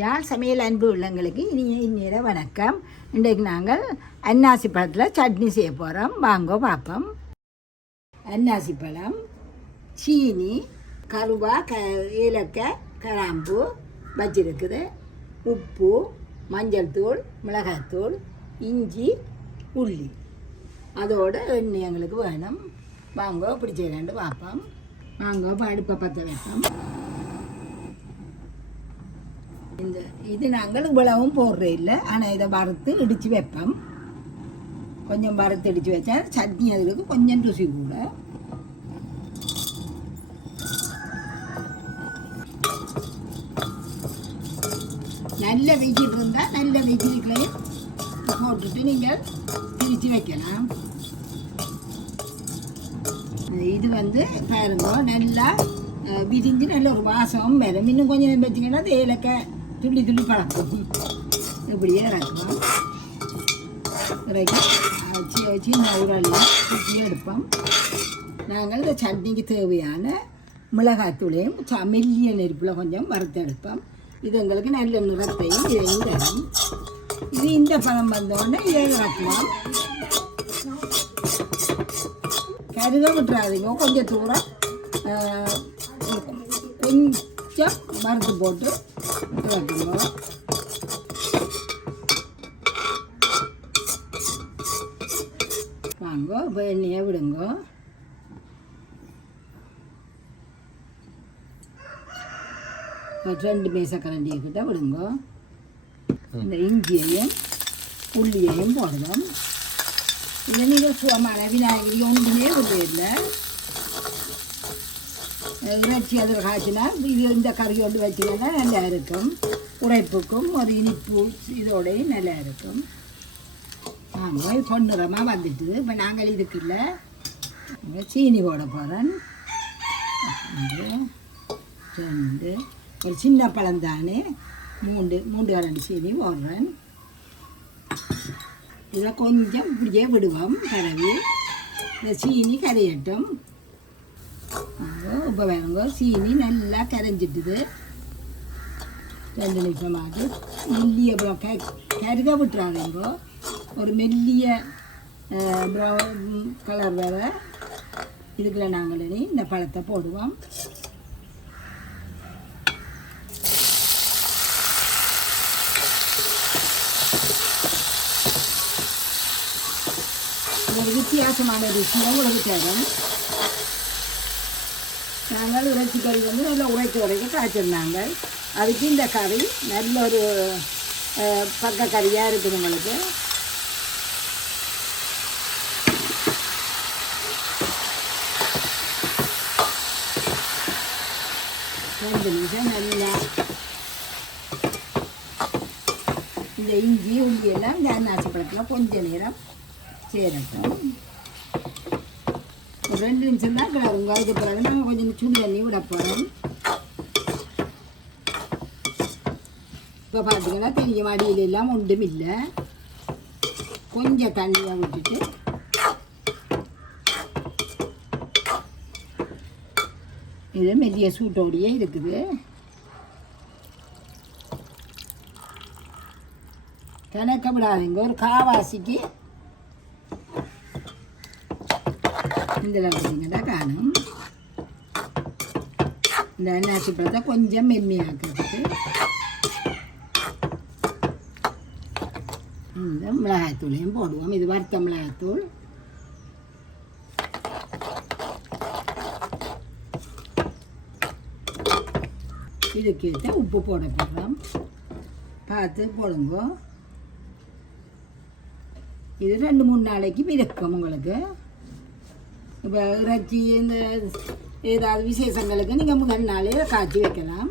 யாழ் சமையல் அன்பு உள்ளங்களுக்கு இந்நேர வணக்கம். இன்றைக்கு நாங்கள் அன்னாசி பழத்தில் சட்னி செய்ய போகிறோம். வாங்கோ பார்ப்போம். அன்னாசி பழம், சீனி, கருவா, ஏலக்காய், கிராம்பு வச்சிருக்குது, உப்பு, மஞ்சள் தூள், மிளகாய்த்தூள், இஞ்சி, உள்ளி, அதோட எண்ணெய் எங்களுக்கு வேணும். வாங்கோ இப்படி செய்யலாண்டு பார்ப்போம். வாங்கோ அடுப்பை பற்ற வைப்போம். இது நாங்கள் இவ்வளவும் போடுறே இல்லை, ஆனால் இதை வறுத்து இடித்து வைப்போம். கொஞ்சம் வறுத்து இடித்து வச்சா சட்னி அதுக்கு கொஞ்சம் ருசி கூட. நல்ல வெஜிட் இருந்தால் நல்ல வெஜிட்களையும் போட்டுட்டு நீங்கள் பிரித்து வைக்கலாம். இது பாருங்க, நல்லா விரிஞ்சு நல்ல ஒரு வாசம் வரும். இன்னும் கொஞ்சம் நேரம் வச்சிங்கன்னா அது ஏலக்காய் துள்ளி துள்ளி பழக்கம். இப்படியே இறக்குவோம். இறக்கி சின்ன உரல்லாம் சுற்றியே எடுப்போம். நாங்கள் இந்த சட்னிக்கு தேவையான மிளகாய்த்தூளையும் மெல்லிய நெருப்பில் கொஞ்சம் வறுத்து எடுப்போம். இது எங்களுக்கு நல்ல நிறத்தையும் இதையும் தரும். இது இந்த பழம் வந்தோடனே இதை இறக்குவோம். கருக விட்டுறாதீங்க, கொஞ்சம் தூரம் கொஞ்சம் வறுத்து போட்டு இறக்குங்க. வாங்க இப்போ எண்ணெயை விடுங்க. ரெண்டு மேசக்கரண்டியை கிட்ட விடுங்க. இந்த இஞ்சியையும் உள்ளியையும் போடணும். இல்லை நீங்கள் சுவமான விநாயகரி ஒன்றுமே விடுறதில்லை. இறைச்சி அதில் காய்ச்சினா இது இந்த கறியோடு வச்சிங்கன்னா நல்லா இருக்கும். உரைப்புக்கும் ஒரு இனிப்பு இதோடையும் நல்லா இருக்கும். நாங்கள் பொன்னிறமாக வந்துட்டு இப்போ நாங்கள் இதுக்குள்ள சீனி போட போகிறேன். 2 ஒரு சின்ன பழம் தானே, 3 கரண்டி சீனி போடுறேன். இதை கொஞ்சம் இப்படியே விடுவோம். கரவி இந்த சீனி கரையட்டும். இப்போ வேணுங்க, சீனி நல்லா கரைஞ்சிட்டுது. 2 நிமிஷமாவது மெல்லிய கருக விட்டுறாங்க. ஒரு மெல்லிய ப்ரௌன் கலர் வேற. இதுக்குள்ள நாங்கள் இந்த பழத்தை போடுவோம். ஒரு வித்தியாசமான ருசியும் உங்களுக்கு தேவை. நாங்கள் இறைச்சி கறி நல்லா உரைக்க காய்ச்சிருந்தாங்க. அதுக்கு இந்த கறி நல்ல ஒரு பக்க கறியாக இருக்குது உங்களுக்கு. ரெண்டு நிமிஷம் நல்லா இந்த இஞ்சி உள்ளி எல்லாம் இந்த அன்னாசி பழத்தில் கொஞ்ச நேரம் சேரட்டும். ஒரு 2 நிமிஷம் தான் கிளறுங்க. அதுக்கு பிறகு நாங்கள் கொஞ்சம் சுடு தண்ணி விட போகிறோம். இப்போ பார்த்தீங்கன்னா தெரியும், அடியில் எல்லாம் ஒன்றும் இல்லை. கொஞ்சம் தண்ணியை விட்டுட்டு இது மெல்லிய சூட்டோடையே இருக்குது. கணக்க விடாதீங்க. ஒரு காவாசிக்கு இந்த பார்த்தீங்கன்னா காணும். இந்த அன்னாசி பழத்தை கொஞ்சம் மென்மையாக்கிறதுக்கு இந்த மிளகாய்த்தூளையும் போடுவோம். இது வறுத்த மிளகாய்த்தூள். இதுக்கு ஏற்ற உப்பு போட போடுறோம். பார்த்து போடுங்க. இது 2-3 நாளைக்கு இருக்கும் உங்களுக்கு. இப்போ இறைச்சி இந்த ஏதாவது விசேஷங்களுக்கு நீங்கள் முதல் நாளே காய்ச்சி வைக்கலாம்.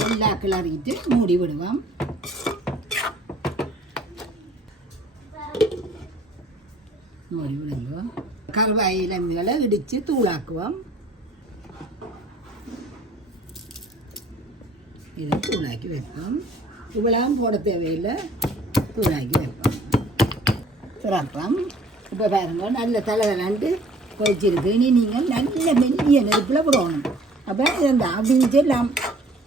நல்லா கிளறிட்டு மூடி விடுவோம். மூடி விடுங்க. கருவாய் இளம்புகளை இடித்து தூளாக்குவோம். இதை தூளாக்கி வைப்போம். இவ்வளவும் போட தேவையில்லை, தூளாக்கி வைப்போம். திறப்போம். இப்போ பாருங்க, நல்ல தலைவலாண்டு கொதிச்சிருக்கு. இனி நீங்கள் நல்ல மெல்லிய நெருப்பில் விடணும். அப்போ இந்த அவிஞ்சு எல்லாம்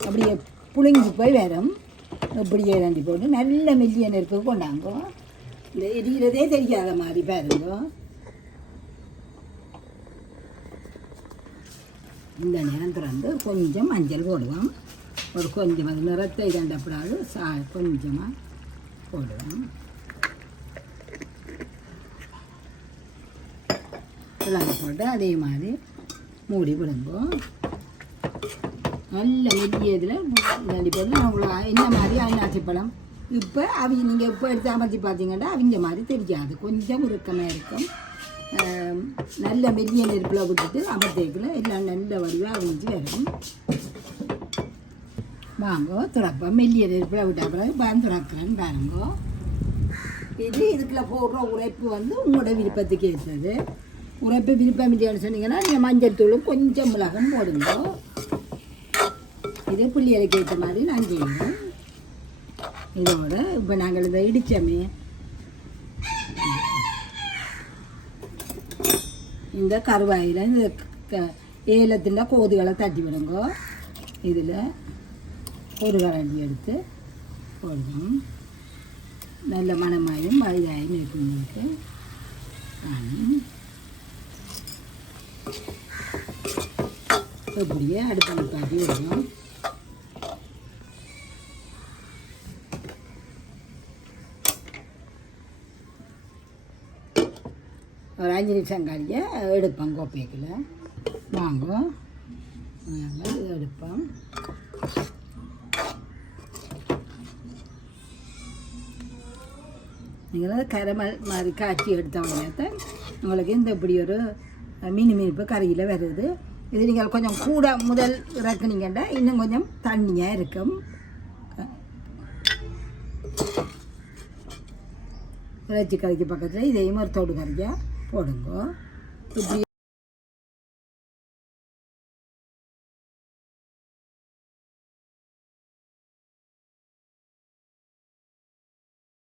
அப்படியே புழுங்கி போய் வரும். இப்படியே தாண்டி போட்டு நல்ல மெல்லிய நெருப்புக்கு கொண்டாங்கோ. இந்த எரிகிறதே தெரியாத மாதிரி பாருங்க. இந்த நேரம் திறந்து கொஞ்சம் மஞ்சள் போடுவோம். ஒரு கொஞ்சம் அது நிறத்தை தண்டப்படாது கொஞ்சமாக போடுவோம். கிழங்கு போட்டு அதே மாதிரி மூடி விடும்போம். நல்ல மெல்லியதில் தண்டி போட்டு அவங்கள என்ன மாதிரி அன்னாச்சி பழம் இப்போ நீங்கள் இப்போ எடுத்து அமர்த்தி பார்த்தீங்கன்னா அவங்க மாதிரி தெரியாது. கொஞ்சம் இறுக்கமாக இருக்கும். நல்ல மெல்லிய நெருப்பில் விட்டுட்டு அமர்த்திக்கல எல்லாம் நல்ல வடிவாக அவிஞ்சு வரும். வாங்கோ துறப்போம். மெல்லிய நெருப்பில் விட்ட பிறகு துறக்கிறேன்னு பாருங்கோ. இதுக்குள்ள போடுற உரைப்பு உங்களோட விருப்பத்துக்கு ஏற்றது. உரைப்பு விருப்பம் இல்லையான்னு சொன்னீங்கன்னா நீங்கள் மஞ்சள் தூளும் கொஞ்சம் மிளகும் போடுங்க. இதே புள்ளியலுக்கு ஏற்ற மாதிரி நான் செய்கிறேன். இதோட இப்போ நாங்கள் இதை இடித்தோமே இந்த கருவாயில் இந்த ஏலத்தின் கோதுகளை தட்டி விடுங்க. இதில் ஒரு கரண்டி எடுத்து போடுவோம். நல்ல மணமாயும் வயதாயும் இருக்குங்களுக்கு. அப்படியே அடுப்பில் காட்டி விடுவோம். ஒரு 5 நிமிஷம் கழிய எடுப்போம். கோப்பைக்கில் வாங்கும் எடுப்போம். நீங்கள் கரமல் மாதிரி காய்ச்சி எடுத்த உடனே உங்களுக்கு இந்த இப்படி ஒரு மீனிப்பு கறியில் வருது. இது நீங்கள் கொஞ்சம் கூட முதல் இறக்குனீங்கன்னா இன்னும் கொஞ்சம் தண்ணியாக இருக்கும். இறைச்சி கறிக்கு பக்கத்தில் இதையும் ஒரு தோடு கறியாக போடுங்க. இப்படி